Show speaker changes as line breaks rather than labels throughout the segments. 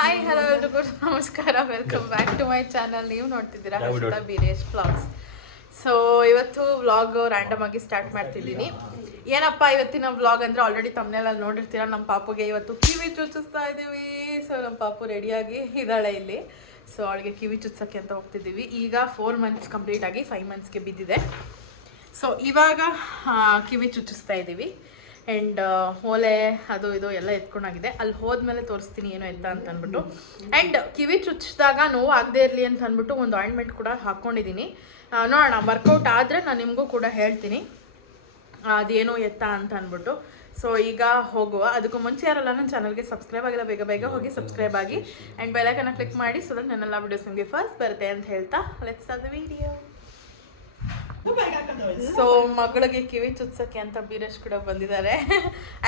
Hi hello ಎಲ್ರಿಗೂ. ನಮಸ್ಕಾರ. Welcome back to my channel ನೀವು ನೋಡ್ತಿದ್ದೀರಾ ಹರ್ಷಿತ ಬೀರೇಶ್ ಬ್ಲಾಗ್ಸ್ ಸೊ ಇವತ್ತು ವ್ಲಾಗ್ ರ್ಯಾಂಡಮ್ ಆಗಿ ಸ್ಟಾರ್ಟ್ ಮಾಡ್ತಿದ್ದೀನಿ. ಏನಪ್ಪ ಇವತ್ತಿನ ವ್ಲಾಗ್ ಅಂದ್ರೆ ಆಲ್ರೆಡಿ ತಮ್ಮನೆಲ್ಲ ನೋಡಿರ್ತೀರ? ನಮ್ಮ ಪಾಪುಗೆ ಇವತ್ತು ಕಿವಿ ಚುಚ್ಚಿಸ್ತಾ ಇದ್ದೀವಿ ಸೊ ನಮ್ಮ ಪಾಪು ರೆಡಿಯಾಗಿ ಇದ್ದಾಳೆ ಇಲ್ಲಿ. ಸೊ ಅವಳಿಗೆ ಕಿವಿ ಚುಚ್ಚಕ್ಕೆ ಅಂತ ಹೋಗ್ತಿದ್ದೀವಿ. ಈಗ ಫೋರ್ ಮಂತ್ಸ್ ಕಂಪ್ಲೀಟ್ ಆಗಿ ಫೈವ್ ಮಂತ್ಸ್ಗೆ ಬಿದ್ದಿದೆ. ಸೊ ಇವಾಗ ಕಿವಿ ಚುಚ್ಚಿಸ್ತಾ ಇದ್ದೀವಿ ಆ್ಯಂಡ್ ಓಲೆ ಅದು ಇದು ಎಲ್ಲ ಎತ್ಕೊಂಡಾಗಿದೆ. ಅಲ್ಲಿ ಹೋದ್ಮೇಲೆ ತೋರಿಸ್ತೀನಿ ಏನು ಎತ್ತ ಅಂತ ಅಂದ್ಬಿಟ್ಟು. ಆ್ಯಂಡ್ ಕಿವಿ ಚುಚ್ಚಿದಾಗ ನೋವು ಆಗದೆ ಇರಲಿ ಅಂತ ಅಂದ್ಬಿಟ್ಟು ಒಂದು ಆಯಿಂಟ್ಮೆಂಟ್ ಕೂಡ ಹಾಕ್ಕೊಂಡಿದ್ದೀನಿ ನೋಡೋಣ ವರ್ಕೌಟ್ ಆದರೆ ನಾನು ನಿಮಗೂ ಕೂಡ ಹೇಳ್ತೀನಿ. ಅದೇನೋ ಎತ್ತ ಅಂತ ಅಂದ್ಬಿಟ್ಟು. ಸೊ ಈಗ ಹೋಗುವ. ಅದಕ್ಕೂ ಮುಂಚೆ ಯಾರಲ್ಲ ನನ್ನ ಚಾನಲ್ಗೆ ಸಬ್ಸ್ಕ್ರೈಬ್ ಆಗಿಲ್ಲ, ಬೇಗ ಬೇಗ ಹೋಗಿ ಸಬ್ಸ್ಕ್ರೈಬ್ ಆಗಿ. ಆ್ಯಂಡ್ ಬೆಲೈಕನ್ನ ಕ್ಲಿಕ್ ಮಾಡಿ ಸೊ ದಟ್ ನನ್ನೆಲ್ಲ ವೀಡಿಯೋಸ್ ನಿಮಗೆ ಫಸ್ಟ್ ಬರುತ್ತೆ ಅಂತ ಹೇಳ್ತಾ ಲೆಟ್ಸ್ ದ ವಿಡಿಯೋ ಸೊ ಮಗಳಿಗೆ ಕಿವಿ ಚುಚ್ಚಕ್ಕೆ ಅಂತ ಬೀರೇಶ್ ಕೂಡ ಬಂದಿದ್ದಾರೆ.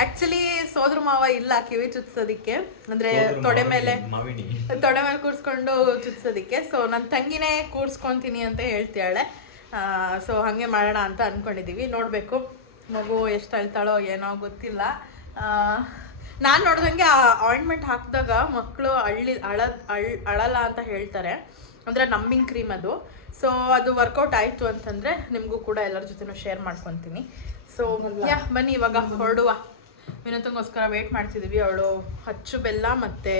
ಆಕ್ಚುಲಿ ಸೋದ್ರ ಮಾವ ಇಲ್ಲ ಕಿವಿ ಚುಚ್ಚೋದಿಕ್ಕೆ ಅಂದ್ರೆ ತೊಡೆ ಮೇಲೆ ತೊಡೆ ಮೇಲೆ ಕೂರ್ಸ್ಕೊಂಡು ಚುಚ್ಚೋದಿಕ್ಕೆ ಸೊ ನನ್ನ ತಂಗಿನೇ ಕೂರ್ಸ್ಕೊಂತೀನಿ ಅಂತ ಹೇಳ್ತಾಳೆ ಸೊ ಹಾಗೆ ಮಾಡೋಣ ಅಂತ ಅನ್ಕೊಂಡಿದೀವಿ ನೋಡಬೇಕು. ಮಗು ಎಷ್ಟು ಅಳ್ತಾಳೋ ಏನೋ ಗೊತ್ತಿಲ್ಲ. ನಾನು ನೋಡ್ದಂಗೆ ಆ ಆಯಿಂಟ್ಮೆಂಟ್ ಹಾಕಿದಾಗ ಮಕ್ಕಳು ಅಳ್ಳಿ ಅಳದ್ ಅಳ್ ಅಳಲ್ಲ ಅಂತ ಹೇಳ್ತಾರೆ. ಅಂದರೆ ನಂಬಿಂಗ್ ಕ್ರೀಮ್ ಅದು. ಸೊ ಅದು ವರ್ಕೌಟ್ ಆಯಿತು ಅಂತಂದರೆ ನಿಮಗೂ ಕೂಡ ಎಲ್ಲರ ಜೊತೆನೂ ಶೇರ್ ಮಾಡ್ಕೊತೀನಿ. ಸೊ ಯಾ ಬನ್ನಿ ಇವಾಗ ಹೊರಡುವ. ವಿನೋತಂಗೋಸ್ಕರ ವೇಟ್ ಮಾಡ್ತಿದ್ದೀವಿ ಅವಳು ಹಚ್ಚು ಬೆಲ್ಲ ಮತ್ತು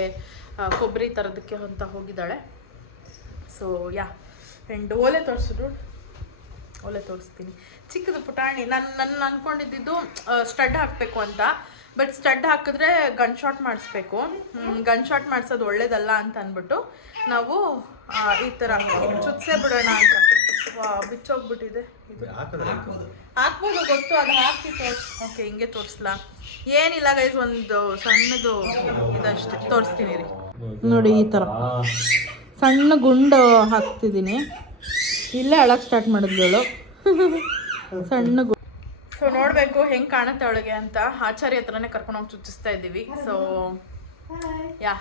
ಕೊಬ್ಬರಿ ಥರದಕ್ಕೆ ಅಂತ ಹೋಗಿದ್ದಾಳೆ. ಸೊ ಯಾ ಫ್ರೆಂಡ್ ಓಲೆ ತೋರಿಸಿದ್ರು. ಓಲೆ ತೋರಿಸ್ತೀನಿ. ಚಿಕ್ಕದು ಪುಟಾಣಿ. ನಾನು ನನ್ನ ಅಂದ್ಕೊಂಡಿದ್ದು ಸ್ಟಡ್ ಹಾಕಬೇಕು ಅಂತ. ಬಟ್ ಸ್ಟಡ್ ಹಾಕಿದ್ರೆ ಗನ್ ಶಾಟ್ ಮಾಡಿಸ್ಬೇಕು. ಗನ್ ಶಾಟ್ ಮಾಡಿಸೋದು ಒಳ್ಳೇದಲ್ಲ ಅಂತ ಅಂದ್ಬಿಟ್ಟು ನಾವು ಈ ಥರ ಚುಚ್ಚೆ ಬಿಡೋಣ ಅಂತ. ಬಿಚ್ಚೋಗ್ಬಿಟ್ಟಿದೆ. ಇದು ಹಾಕ್ಬೋದು. ಗೊತ್ತು. ಅದು ಹಾಕಿ ತೋರ್ಸ್ ಓಕೆ ಹಿಂಗೆ ತೋರಿಸ್ಲಾ? ಏನಿಲ್ಲ ಗೈಸ್ ಒಂದು ಸಣ್ಣದು ಇದಷ್ಟೇ. ತೋರಿಸ್ತೀನಿ ರೀ ನೋಡಿ ಈ ಥರ ಸಣ್ಣ ಗುಂಡು ಹಾಕ್ತಿದ್ದೀನಿ. ಇಲ್ಲೇ ಅಳಕ್ ಸ್ಟಾರ್ಟ್ ಮಾಡಿದ್ಳು ಸಣ್ಣ ಗುಂಡು ಸೊ ನೋಡ್ಬೇಕು ಹೆಂಗೆ ಕಾಣುತ್ತೆ ಅವಳಿಗೆ ಅಂತ. ಆಚಾರ್ಯ ಹತ್ರನೇ ಕರ್ಕೊಂಡು ಹೋಗಿ ಚುಚ್ಚಿಸ್ತಾ ಇದ್ದೀವಿ. ಸೊ ಯಾ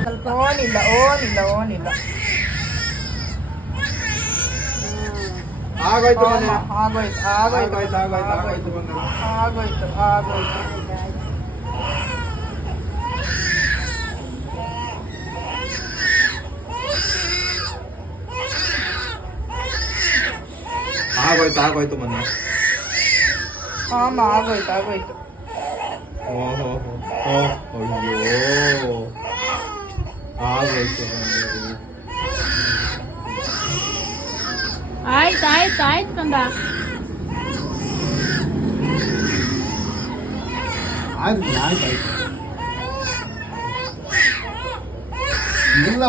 ಸ್ವಲ್ಪ ಓನಿಲ್ಲ ಓನಿಲ್ಲ ಓನಿಲ್ಲ
ಆಗೋಯ್ತು ಮನೆ
ಆಗೋಯ್ತು ಆಗೋಯ್ತು
ಆಗೋಯ್ತು ಆಗೋಯ್ತು ಆಗೋಯ್ತು ಬಂಗಾರ
ಆಗೋಯ್ತು ಆಗೋಯ್ತು
ಆಗೋಯ್ತು ಆಗೋಯ್ತು ಮೊನ್ನೆ
ಆಮ ಆಗೋಯ್ತು ಆಗೋಯ್ತು
ಓಹೋ ಓ ಅಯ್ಯೋ ಆಗೋಯ್ತು ಬಂಗಾರ.
ಆಯ್ತು ಆಯ್ತು ಆಯ್ತು ಕಂದ
ಆಯ್ತು ಆಯ್ತು ಆಯ್ತು ಇಲ್ಲ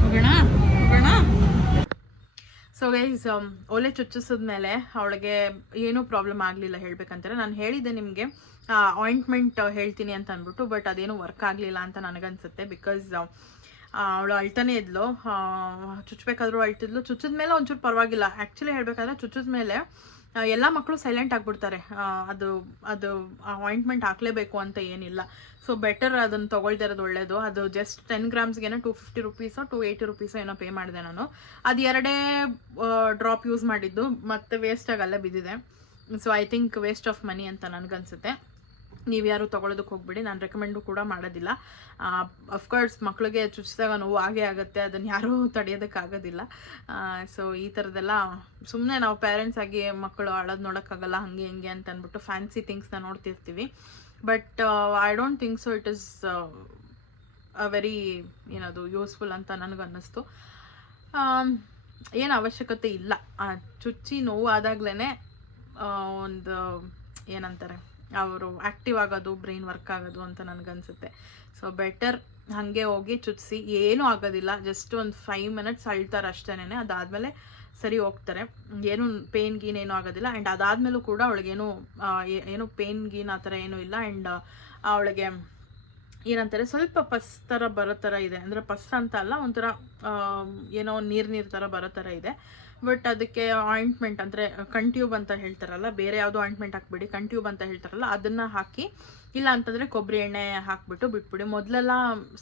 ಹೋಗೋಣ ಹೋಗೋಣ ಸೊ ಗೈಸ್ ಒಲೆ ಚುಚ್ಚಿಸಿದ್ಮೇಲೆ ಅವಳಿಗೆ ಏನೂ ಪ್ರಾಬ್ಲಮ್ ಆಗಲಿಲ್ಲ ಹೇಳ್ಬೇಕಂತಾರೆ. ನಾನು ಹೇಳಿದ್ದೆ ನಿಮಗೆ ಆಯಿಂಟ್ಮೆಂಟ್ ಹೇಳ್ತೀನಿ ಅಂತ ಅಂದ್ಬಿಟ್ಟು ಬಟ್ ಅದೇನು ವರ್ಕ್ ಆಗಲಿಲ್ಲ ಅಂತ ನನಗನ್ಸುತ್ತೆ ಬಿಕಾಸ್ ಅವಳು ಅಳ್ತಾನೆ ಇದ್ಲು. ಚುಚ್ಚಬೇಕಾದ್ರೂ ಅಳ್ತಿದ್ಲು. ಚುಚ್ಚಿದ ಮೇಲೆ ಒಂಚೂರು ಪರವಾಗಿಲ್ಲ. ಆ್ಯಕ್ಚುಲಿ ಹೇಳ್ಬೇಕಾದ್ರೆ ಚುಚ್ಚಿದ ಮೇಲೆ ಎಲ್ಲ ಮಕ್ಕಳು ಸೈಲೆಂಟ್ ಆಗಿಬಿಡ್ತಾರೆ. ಅದು ಅದು ಆಯಿಂಟ್ಮೆಂಟ್ ಹಾಕಲೇಬೇಕು ಅಂತ ಏನಿಲ್ಲ. ಸೊ ಬೆಟರ್ ಅದನ್ನು ತೊಗೊಳ್ತಾ ಇರೋದು ಒಳ್ಳೇದು. ಅದು ಜಸ್ಟ್ ಟೆನ್ ಗ್ರಾಮ್ಸ್ಗೆನೋ ಟು ಫಿಫ್ಟಿ ರುಪೀಸೋ ಟು ಏಯ್ಟಿ ರುಪೀಸೋ ಏನೋ ಪೇ ಮಾಡಿದೆ ನಾನು. ಅದು ಎರಡೇ ಡ್ರಾಪ್ ಯೂಸ್ ಮಾಡಿದ್ದು. ಮತ್ತೆ ವೇಸ್ಟಾಗಿ ಅಲ್ಲೇ ಬಿದ್ದಿದೆ. So I think waste of money ಅಂತ ನನಗನ್ಸುತ್ತೆ. ನೀವು ಯಾರು ತೊಗೊಳೋದಕ್ಕೆ ಹೋಗ್ಬಿಡಿ, ನಾನು ರೆಕಮೆಂಡು ಕೂಡ ಮಾಡೋದಿಲ್ಲ. ಅಫ್ಕೋರ್ಸ್ ಮಕ್ಕಳಿಗೆ ಚುಚ್ಚಿದಾಗ ನೋವು ಆಗೇ ಆಗುತ್ತೆ ಅದನ್ನು ಯಾರೂ ತಡೆಯೋದಕ್ಕಾಗೋದಿಲ್ಲ ಸೊ ಈ ಥರದ್ದೆಲ್ಲ ಸುಮ್ಮನೆ ನಾವು ಪೇರೆಂಟ್ಸ್ ಆಗಿ ಮಕ್ಕಳು ಅಳೋದು ನೋಡೋಕ್ಕಾಗಲ್ಲ, ಹಾಗೆ ಹಿಂಗೆ ಅಂತ ಅಂದ್ಬಿಟ್ಟು ಫ್ಯಾನ್ಸಿ ಥಿಂಗ್ಸ್ನ ನೋಡ್ತಿರ್ತೀವಿ. But I don't think so it is very ಏನದು ಯೂಸ್ಫುಲ್ ಅಂತ ನನಗನ್ನಿಸ್ತು. ಏನು ಅವಶ್ಯಕತೆ ಇಲ್ಲ. ಚುಚ್ಚಿ ನೋವು ಆದಾಗ್ಲೇ ಒಂದು, ಏನಂತಾರೆ ಅವರು ಆ್ಯಕ್ಟಿವ್ ಆಗೋದು ಬ್ರೈನ್ ವರ್ಕ್ ಆಗೋದು ಅಂತ ನನಗನ್ಸುತ್ತೆ. ಸೊ ಬೆಟರ್ ಹಾಗೆ ಹೋಗಿ ಚುಚ್ಚಿಸಿ ಏನೂ ಆಗೋದಿಲ್ಲ ಜಸ್ಟ್ ಒಂದು ಫೈವ್ ಮಿನಿಟ್ಸ್ ಅಳ್ತಾರೆ ಅಷ್ಟೇನೆ ಅದಾದಮೇಲೆ ಸರಿ ಹೋಗ್ತಾರೆ. ಏನು ಪೇನ್ ಗೀನ್ ಏನೂ ಆಗೋದಿಲ್ಲ ಆ್ಯಂಡ್ ಅದಾದಮೇಲೂ ಕೂಡ ಅವಳಿಗೇನು ಏನು ಪೇನ್ ಗೀನ್ ಆ ಥರ ಏನೂ ಇಲ್ಲ ಆ್ಯಂಡ್ ಅವಳಿಗೆ ಏನಂತಾರೆ, ಸ್ವಲ್ಪ ಪಸ್ ಥರ ಬರೋ ಥರ ಇದೆ. ಅಂದರೆ ಪಸ್ ಅಂತ ಅಲ್ಲ, ಒಂಥರ ಏನೋ ನೀರು ನೀರು ಥರ ಬರೋ ಥರ ಇದೆ. ಬಟ್ ಅದಕ್ಕೆ ಆಯಿಂಟ್ಮೆಂಟ್ ಅಂದರೆ ಕಂಟ್ಯೂಬ್ ಅಂತ ಹೇಳ್ತಾರಲ್ಲ, ಬೇರೆ ಯಾವುದೋ ಆಯಿಂಟ್ಮೆಂಟ್ ಹಾಕ್ಬೇಡಿ ಕಂಟ್ಯೂಬ್ ಅಂತ ಹೇಳ್ತಾರಲ್ಲ, ಅದನ್ನು ಹಾಕಿ ಇಲ್ಲ ಅಂತಂದರೆ ಕೊಬ್ಬರಿ ಎಣ್ಣೆ ಹಾಕ್ಬಿಟ್ಟು ಬಿಟ್ಬಿಡಿ. ಮೊದಲೆಲ್ಲ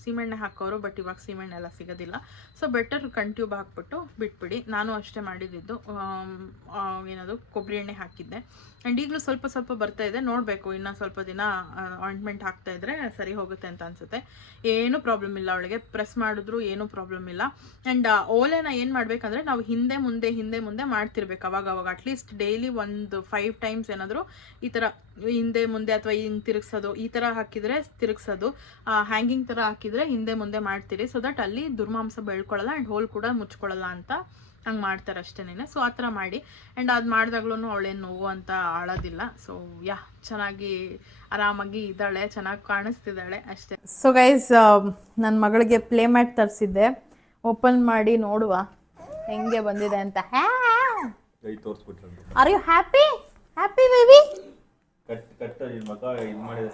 ಸೀಮೆಣ್ಣೆ ಹಾಕೋರು ಬಟ್ ಇವಾಗ ಸೀಮೆಣ್ಣೆ ಎಲ್ಲ ಸಿಗೋದಿಲ್ಲ. ಸೊ ಬೆಟರ್ ಕಂಟ್ಯೂಬ್ ಹಾಕ್ಬಿಟ್ಟು ಬಿಟ್ಬಿಡಿ. ನಾನು ಅಷ್ಟೇ ಮಾಡಿದ್ದು. ಏನದು ಕೊಬ್ಬರಿ ಎಣ್ಣೆ ಹಾಕಿದ್ದೆ. ಆ್ಯಂಡ್ ಈಗಲೂ ಸ್ವಲ್ಪ ಸ್ವಲ್ಪ ಬರ್ತಾ ಇದೆ. ನೋಡಬೇಕು, ಇನ್ನು ಸ್ವಲ್ಪ ದಿನ ಆಯಿಂಟ್ಮೆಂಟ್ ಹಾಕ್ತಾ ಇದ್ರೆ ಸರಿ ಹೋಗುತ್ತೆ ಅಂತ ಅನ್ಸುತ್ತೆ. ಏನೂ ಪ್ರಾಬ್ಲಮ್ ಇಲ್ಲ ಅವಳಿಗೆ. ಪ್ರೆಸ್ ಮಾಡಿದ್ರು ಏನೂ ಪ್ರಾಬ್ಲಮ್ ಇಲ್ಲ. ಆ್ಯಂಡ್ ಓಲೆನ ಏನು ಮಾಡಬೇಕಂದ್ರೆ ನಾವು ಹಿಂದೆ ಮುಂದೆ ಹಿಂದೆ ಮುಂದೆ ಮಾಡ್ತಿರ್ಬೇಕು. ಅವಾಗ ಅವಾಗ ಅಟ್ಲೀಸ್ಟ್ ಡೈಲಿ ಒಂದು ಫೈವ್ ಟೈಮ್ಸ್ ಏನಾದರೂ ಈ ಥರ ಹಿಂದೆ ಮುಂದೆ ಅಥವಾ ಹಿಂಗೆ ತಿರುಗಿಸೋದು ಈ ಥರ ಹಾಕಿದರೆ ತಿರುಗಿಸೋದು. ಹ್ಯಾಂಗಿಂಗ್ ಥರ ಹಾಕಿದರೆ ಹಿಂದೆ ಮುಂದೆ ಮಾಡ್ತೀರಿ. ಸೊ ದಟ್ ಅಲ್ಲಿ ದುರ್ಮಾಂಸ ಬೆಳ್ಕೊಳ್ಳಲ್ಲ ಆ್ಯಂಡ್ ಹೋಲ್ ಕೂಡ ಮುಚ್ಕೊಳ್ಳಲ್ಲ ಅಂತ ಹಂಗೆ ಮಾಡ್ತಾರೆ ಅಷ್ಟೇನೆ ಸೊ ಆ ಥರ ಮಾಡಿ. ಆ್ಯಂಡ್ ಅದು ಮಾಡಿದಾಗ್ಲೂ ಅವಳೇನು ನೋವು ಅಂತ ಆಳೋದಿಲ್ಲ. ಸೊ ಯಾ ಚೆನ್ನಾಗಿ ಆರಾಮಾಗಿ ಇದ್ದಾಳೆ ಚೆನ್ನಾಗಿ ಕಾಣಿಸ್ತಿದ್ದಾಳೆ ಅಷ್ಟೇ. ಸೊ ಗೈಸ್ ನನ್ನ ಮಗಳಿಗೆ ಪ್ಲೇ ಮ್ಯಾಟ್ ತರಿಸಿದ್ದೆ. ಓಪನ್ ಮಾಡಿ ನೋಡುವ. ಹೆಂಗೆ ಬಂದಿದೆ ಅಂತ. Are you happy happy baby
cut ಕಟ್ಟ ನಿನ್ನ ಮಗ ಇದು ಮಾಡಿದ.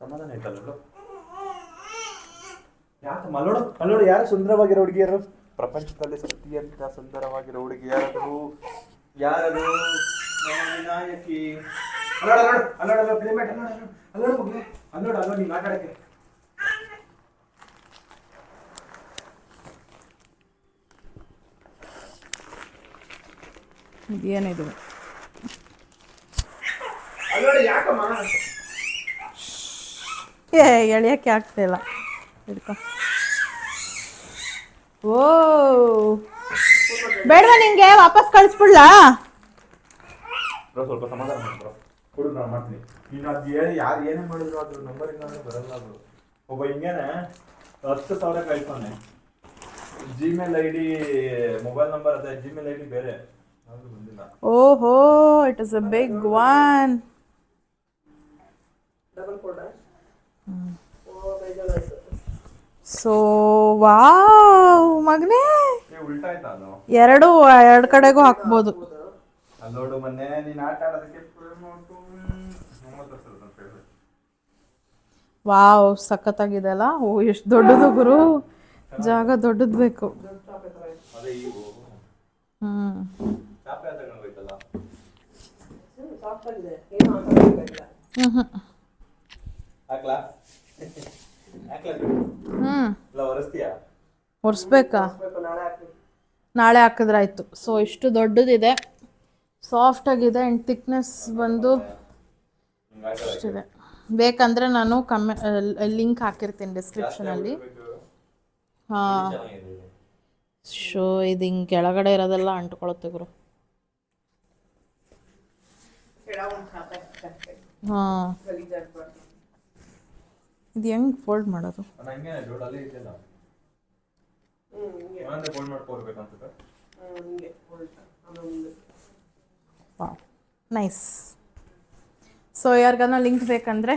ಸಮಾಧಾನ ಆಯ್ತಲ್ಲ ಯಾಕೆ ಮಲ್ಲೋಡು ಮಲ್ಲೋಡು ಯಾರು ಸುಂದರವಾಗಿರೋ ಹುಡುಗಿಯರು? ಪ್ರಪಂಚದಲ್ಲಿ ಅತ್ಯಂತ ಸುಂದರವಾಗಿರೋ ಹುಡುಗಿ ಯಾರು ಯಾರು ನಾಯಕಿ ವಿನಾಯಕಿ. ಅಲ್ಲೋಡು ಅಲ್ಲೋಡು ಅಲ್ಲೋಡು ಅಲ್ಲೋಡು ಕ್ಲೈಮೇಟ್ ಅಲ್ಲೋಡು ಅಲ್ಲೋಡು. ಮಗುವೆ ಅಲ್ಲೋಡು ಅಲ್ಲೋಡು ನೀನು ಮಾತಾಡಕ್ಕೆ.
ಏನಿದು
ಅಲ್ಲೋಡು ಯಾಕಮ್ಮ
ಏ ಎಳಿಯಕ್ಕೆ ಆಗ್ತಿಲ್ಲ ಹಿಡ್ಕೊ. ಓ. ಬೇಡವಾ ನಿಂಗೆ? ವಾಪಸ್ ಕಳಿಸ್ಬಿಡ್ಲಾ?
ಬ್ರೋ ಸ್ವಲ್ಪ ಸಮಾಧಾನ ಮಾಡಿ ಬ್ರೋ. ಕೊಡು ನಾನು ಮಾಡ್ತೀನಿ. ನೀನು ಅದು ಏನು ಯಾರು ಏನೇ ಮಾಡಿದ್ರು ಅದು ನಂಬರಿಂದ ಬರಲ್ಲ ಅದು ಒಬ್ಬ ಹಿಂಗೇನೆ ಹತ್ತು ಸಾವಿರ ಕಳ್ಸೋನೆ Gmail I D mobile number ಅದೇ ಜಿಮೇಲ್ ಐ ಡಿ ಬೇರೆ. ಅದು ಬಂದಿಲ್ಲ.
ಓಹೋ it is a big one so wow ಮಗನೇ.
ಏ ಉಲ್ಟಾ ಆಯ್ತಾ ಅದು?
ಎರಡು ಎರಡು ಕಡೆಗೂ ಹಾಕ್ಬೋದು.
ಅಲ್ಲಿ ನೋಡು ಮೊನ್ನೆ ನೀನು ಆಟ ಆಡೋದಕ್ಕೆ ನೋಡ್ತು
ವಾವ್ ಸಖತ್ತಾಗಿದೆ ಅಲ್ಲ? ಓ ಎಷ್ಟು ದೊಡ್ಡದು ಗುರು. ಜಾಗ ದೊಡ್ಡದು ಬೇಕು. ಹ್ಮ್. ಹ್ಮ್ ಹ್ಮ್.
ಹಾಕ್ಲಾ? ಹಾಕ್ಲಾ
ಹ್ಮ್.
ಇಲ್ಲ ಒರೆಸ್ತೀಯಾ
ಒರೆಸ್ಬೇಕಾ? ನಾಳೆ ಹಾಕಿದ್ರೆ ಆಯ್ತು ಸೊ ಇಷ್ಟು ದೊಡ್ಡದಿದೆ. ಸಾಫ್ಟ್ ಆಗಿದೆ ಆ್ಯಂಡ್ ಥಿಕ್ನೆಸ್ ಬಂದು ಇಷ್ಟಿದೆ. ಬೇಕಂದ್ರೆ ನಾನು ಕಮ್ಮಿ ಲಿಂಕ್ ಹಾಕಿರ್ತೀನಿ ಡಿಸ್ಕ್ರಿಪ್ಷನಲ್ಲಿ ಹಾಂ. ಶೋ ಇದು ಹಿಂಗೆ ಕೆಳಗಡೆ ಇರೋದೆಲ್ಲ ಅಂಟ್ಕೊಳತ್ತೆ ಗುರು. ಹಾಂ. ಇದು ಹೆಂಗ್ ಫೋಲ್ಡ್ ಮಾಡೋದು? ನೈಸ್ ಸೊ ಯಾರಿಗಾದ್ರೂ ಲಿಂಕ್ ಬೇಕಂದ್ರೆ?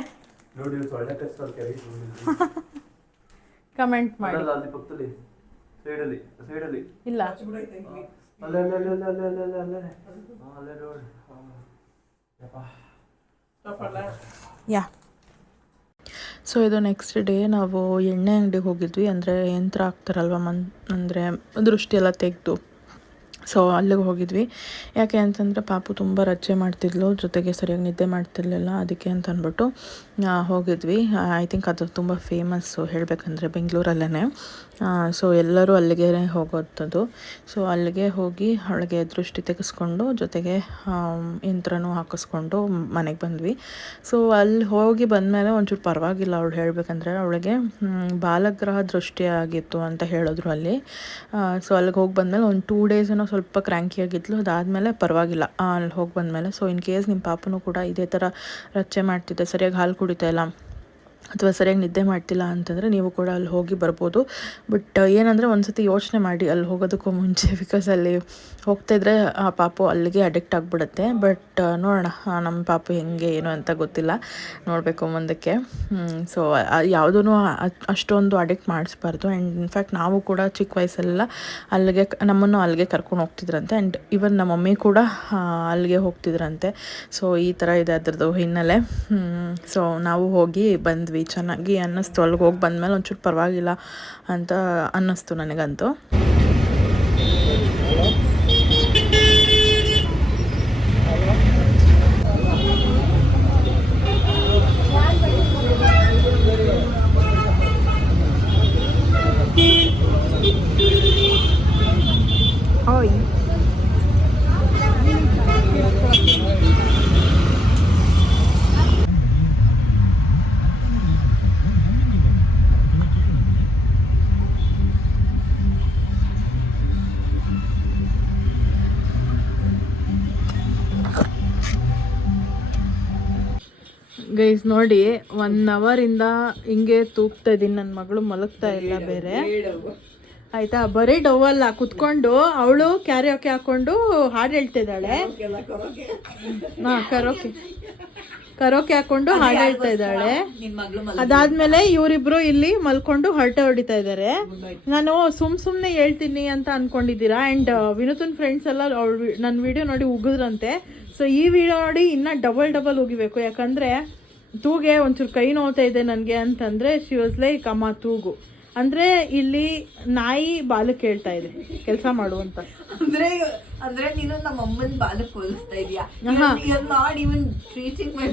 ಕಮೆಂಟ್ ಮಾಡಿ. ಇಲ್ಲ.
ಅಲ್ಲೇ ಅಲ್ಲೇ ಅಲ್ಲೇ ಅಲ್ಲೇ ಅಲ್ಲೇ ಅಲ್ಲೇ ಅಲ್ಲೇ ಹಾ, ಅಲ್ಲೇ ನೋಡಿ
ಯಾ ಸೊ ಇದು ನೆಕ್ಸ್ಟ್ ಡೇ ನಾವು ಎಣ್ಣೆ ಅಂಗಡಿಗೆ ಹೋಗಿದ್ವಿ. ಅಂದರೆ ಯಂತ್ರ ಹಾಕ್ತಾರಲ್ವ ಮನ್ ಅಂದರೆ ದೃಷ್ಟಿ ಎಲ್ಲ ತೆಗೆದು. ಸೊ ಅಲ್ಲಿಗೆ ಹೋಗಿದ್ವಿ. ಯಾಕೆ ಅಂತಂದರೆ ಪಾಪು ತುಂಬ ರಜೆ ಮಾಡ್ತಿದ್ಲು, ಜೊತೆಗೆ ಸರಿಯಾಗಿ ನಿದ್ದೆ ಮಾಡ್ತಿರ್ಲಿಲ್ಲ, ಅದಕ್ಕೆ ಅಂತ ಅಂದ್ಬಿಟ್ಟು ಹೋಗಿದ್ವಿ. ಐ ಥಿಂಕ್ ಅದು ತುಂಬ ಫೇಮಸ್ಸು ಹೇಳಬೇಕಂದ್ರೆ ಬೆಂಗಳೂರಲ್ಲೇ ಸೊ ಎಲ್ಲರೂ ಅಲ್ಲಿಗೆ ಹೋಗೋದದು ಸೊ ಅಲ್ಲಿಗೆ ಹೋಗಿ ಅವಳಿಗೆ ದೃಷ್ಟಿ ತೆಗೆಸ್ಕೊಂಡು, ಜೊತೆಗೆ ಯಂತ್ರನೂ ಹಾಕಿಸ್ಕೊಂಡು ಮನೆಗೆ ಬಂದ್ವಿ. ಸೊ ಅಲ್ಲಿ ಹೋಗಿ ಬಂದಮೇಲೆ ಒಂಚೂರು ಪರವಾಗಿಲ್ಲ ಅವಳು ಹೇಳಬೇಕಂದ್ರೆ, ಅವಳಿಗೆ ಬಾಲಗ್ರಹ ದೃಷ್ಟಿ ಆಗಿತ್ತು ಅಂತ ಹೇಳಿದ್ರು ಅಲ್ಲಿ. ಸೊ ಅಲ್ಲಿಗೆ ಹೋಗಿ ಬಂದಮೇಲೆ ಒಂದು ಟೂ ಡೇಸ್ ಏನೋ ಸ್ವಲ್ಪ ಕ್ರ್ಯಾಂಕಿ ಆಗಿದ್ಲು, ಅದಾದಮೇಲೆ ಪರವಾಗಿಲ್ಲ. ಅಲ್ಲಿ ಹೋಗಿ ಬಂದಮೇಲೆ. ಸೊ ಇನ್ ಕೇಸ್ ನಿಮ್ಮ ಪಾಪನೂ ಕೂಡ ಇದೇ ಥರ ರಚ್ಚೆ ಮಾಡ್ತಿದ್ದೆ, ಸರಿಯಾಗಿ ಹಾಲು ಕುಡಿತಾ ಇಲ್ಲ ಅಥವಾ ಸರಿಯಾಗಿ ನಿದ್ದೆ ಮಾಡ್ತಿಲ್ಲ ಅಂತಂದರೆ ನೀವು ಕೂಡ ಅಲ್ಲಿ ಹೋಗಿ ಬರ್ಬೋದು. ಬಟ್ ಏನಂದರೆ ಒಂದ್ಸತಿ ಯೋಚನೆ ಮಾಡಿ ಅಲ್ಲಿ ಹೋಗೋದಕ್ಕೂ ಮುಂಚೆ ಬಿಕಾಸ್ ಅಲ್ಲಿ ಹೋಗ್ತಾಯಿದ್ರೆ ಆ, ಪಾಪು ಅಲ್ಲಿಗೆ ಅಡಿಕ್ಟ್ ಆಗಿಬಿಡುತ್ತೆ. ಬಟ್ ನೋಡೋಣ ನಮ್ಮ ಪಾಪು ಹೆಂಗೆ, ಏನು ಅಂತ ಗೊತ್ತಿಲ್ಲ. ನೋಡಬೇಕು ಮುಂದಕ್ಕೆ. ಸೊ ಯಾವುದೂ ಅಷ್ಟೊಂದು ಅಡಿಕ್ಟ್ ಮಾಡಿಸ್ಬಾರ್ದು. ಆ್ಯಂಡ್ ಇನ್ಫ್ಯಾಕ್ಟ್ ನಾವು ಕೂಡ ಚಿಕ್ಕ ವಯಸ್ಸೆಲ್ಲ ಅಲ್ಲಿಗೆ, ನಮ್ಮನ್ನು ಅಲ್ಲಿಗೆ ಕರ್ಕೊಂಡು ಹೋಗ್ತಿದ್ರಂತೆ. ಆ್ಯಂಡ್ ಇವನ್ ನಮ್ಮ ಮಮ್ಮಿ ಕೂಡ ಅಲ್ಲಿಗೆ ಹೋಗ್ತಿದ್ರಂತೆ. ಸೊ ಈ ಥರ ಇದೆ ಅದರದ್ದು ಹಿನ್ನೆಲೆ. ಸೊ ನಾವು ಹೋಗಿ ಬಂದ್ವಿ. ಚೆನ್ನಾಗಿ ಅನ್ನಿಸ್ತು. ಅಲ್ಲಿಗೆ ಹೋಗಿ ಬಂದಮೇಲೆ ಒಂಚೂರು ಪರವಾಗಿಲ್ಲ ಅಂತ ಅನ್ನಿಸ್ತು ನನಗಂತೂ. ನೋಡಿ ಒನ್ ಅವರಿಂದ ಹಿಂಗೆ ತೂಗ್ತಾ ಇದೀನಿ. ನನ್ನ ಮಗಳು ಮಲಗ್ತಾ ಇಲ್ಲ ಬೇರೆ. ಆಯ್ತಾ? ಬರೀ ಡವಲ್ಲ ಕುತ್ಕೊಂಡು ಅವಳು ಕ್ಯಾರಿಯೋಕೆ ಹಾಕೊಂಡು ಹಾಡು ಹೇಳ್ತಿದ್ದಾಳೆ. ಹಾ ಕರೋಕೆ ಕರೋಕೆ ಹಾಕೊಂಡು ಹಾಡು ಹೇಳ್ತಾ ಇದ್ದಾಳೆ. ಅದಾದ್ಮೇಲೆ ಇವರಿಬ್ರು ಇಲ್ಲಿ ಮಲ್ಕೊಂಡು ಹರಟೆ ಹೊಡಿತಾ ಇದ್ದಾರೆ. ನಾನು ಸುಮ್ ಸುಮ್ನೆ ಹೇಳ್ತೀನಿ ಅಂತ ಅನ್ಕೊಂಡಿದ್ದೀರಾ? ಅಂಡ್ ವಿನೂತನ್ ಫ್ರೆಂಡ್ಸ್ ಎಲ್ಲ ನನ್ನ ವಿಡಿಯೋ ನೋಡಿ ಉಗಿದ್ರಂತೆ. ಸೊ ಈ ವಿಡಿಯೋ ನೋಡಿ ಇನ್ನ ಡಬಲ್ ಡಬಲ್ ಉಗಿಬೇಕು. ಯಾಕಂದ್ರೆ ತೂಗೆ ಒಂಚೂರು ಕೈ ನೋವ್ತಾ ಇದೆ ನನಗೆ ಅಂತಂದರೆ ಶಿ ವಾಸ್ ಲೈಕ್ ಅಮ್ಮ ತೂಗು. ಅಂದರೆ ಇಲ್ಲಿ ನಾಯಿ ಬಾಲಕ್ಕೆ ಹೇಳ್ತಾ ಇದೆ ಕೆಲಸ ಮಾಡುವಂತ
ಅಂದ್ರೆ ಅಂದ್ರೆ ನೀನು ನಮ್ಮ ಅಮ್ಮನ ಬಾಲಕ್ ಹೋಲಿಸ್ತಾ ಇದೀಯಾ. ನಾಟ್ ಇವನ್ ಟ್ರೀಟಿಂಗ್ ಮೈ